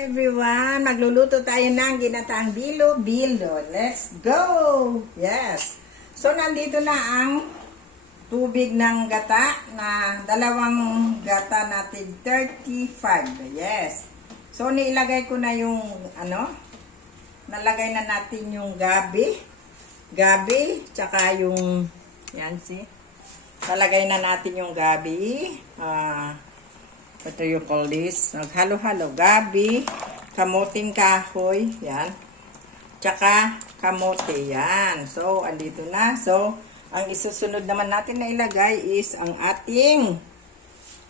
Everyone, magluluto tayo ng ginataang bilo-bilo. Let's go! Yes! So, nandito na ang tubig ng gata na dalawang gata natin 35. Yes! So, nilagay ko na yung nalagay na natin yung gabi, tsaka yung, yan see? Nalagay na natin yung gabi, what do you call this? Naghalo-halo. Gabi, kamuting kahoy, yan. Tsaka kamote, yan. So, andito na. So, ang isusunod naman natin na ilagay is ang ating,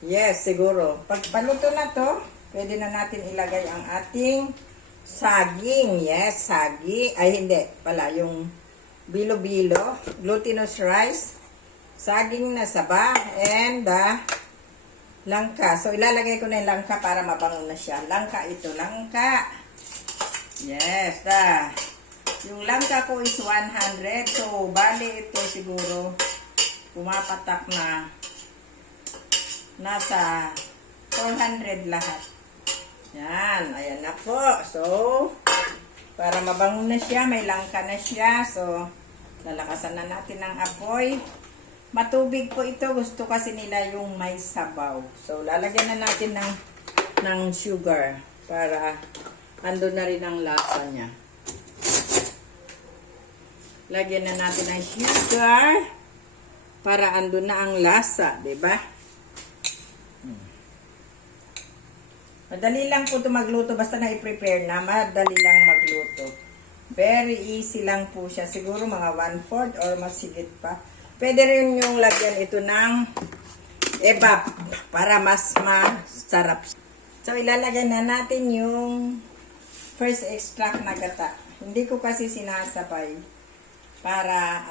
yes, siguro. Pag paluto na to, pwede na natin ilagay ang ating saging. Yes, sagi. Ay, hindi. Pala, yung bilo-bilo, glutinous rice, saging na saba, and langka. So, ilalagay ko na yung langka para mabango na siya. Langka ito. Langka. Yes. Yung langka ko is 100. So, bali ito siguro pumapatak na nasa 400 lahat. Yan. Ayan na po. So, para mabango na siya, may langka na siya. So, lalakasan na natin ang apoy. Matubig po ito. Gusto kasi nila yung may sabaw. So, lalagyan na natin ng sugar para andun na rin ang lasa niya. Lagyan na natin ng sugar para andun na ang lasa. Diba? Madali lang po ito magluto. Basta na i-prepare na. Madali lang magluto. Very easy lang po siya. Siguro mga 1/4 or masigit pa. Pwede rin yung lagyan ito ng evap para mas masarap. So, ilalagay na natin yung first extract na gata. Hindi ko kasi sinasabay para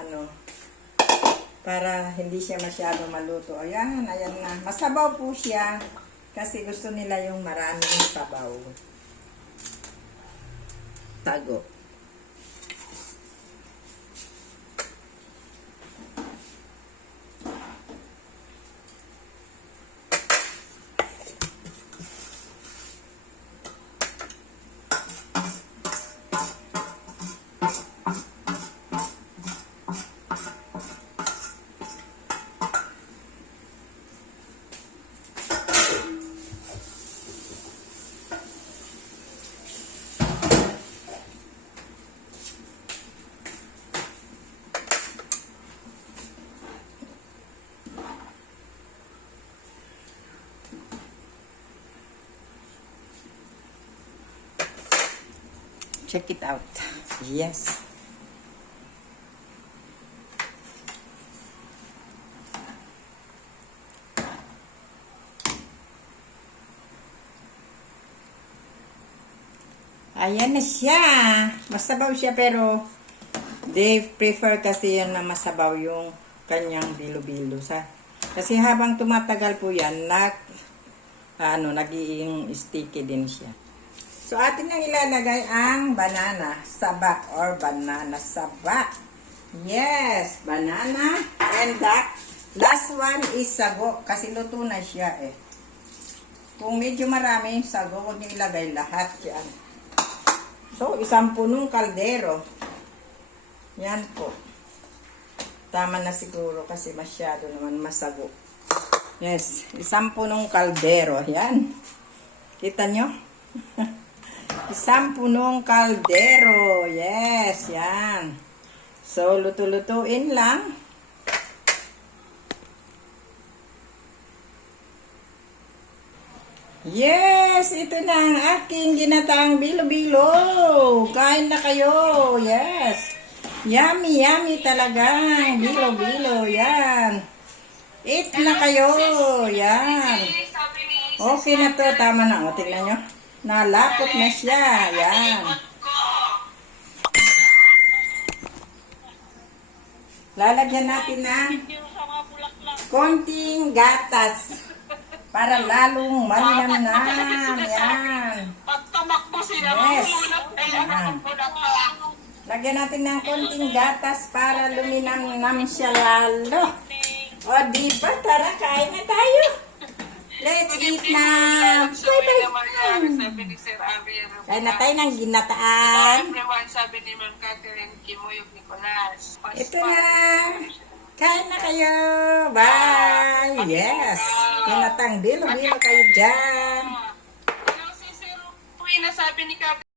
para hindi siya masyado maluto. Ayan, ayan na. Masabaw po siya kasi gusto nila yung maraming sabaw. Tago. Check it out. Yes. Ayan na siya. Masabaw siya pero they prefer kasi yan na masabaw yung kanyang bilo-bilo. Kasi habang tumatagal po yan, nagiging sticky din siya. So, atin nang ilalagay ang banana sabak or banana sabak. Yes, banana. And that last one is sago. Kasi luto na siya eh. Kung medyo marami yung sago, huwag niyo ilagay lahat yan. So, isang punong kaldero. Yan po. Tama na siguro kasi masyado naman masago. Yes, isang punong kaldero. Yan. Kita nyo? Isang punong kaldero. Yes, yan. So, luto-lutuin lang. Yes, ito na ang aking ginataang bilo-bilo. Kain na kayo. Yes. Yummy, yummy talagang bilo-bilo. Yan. Eat na kayo. Yan. Okay na to. Tama na. O, tingnan nyo. Nalapot na siya. Yan. Lalagyan natin ng konting gatas para lalong malinamnam. Yan. Yes. Yan. Lagyan natin ng konting gatas para luminamnam siya lalo. O, diba? Tara, kain na tayo. Let's Good eat evening, na. everyone. So, Bye-bye. naman sabi ni Sir Avi. Kain na tayo ng Hello ginataan. everyone, sabi ni Ma'am Catherine Kimuyog Nicolas. Ito na. Kain na kayo. Bye. Yes. Ginatang dilo kayo dyan. Hello, si Sir Uwi na sabi ni Catherine.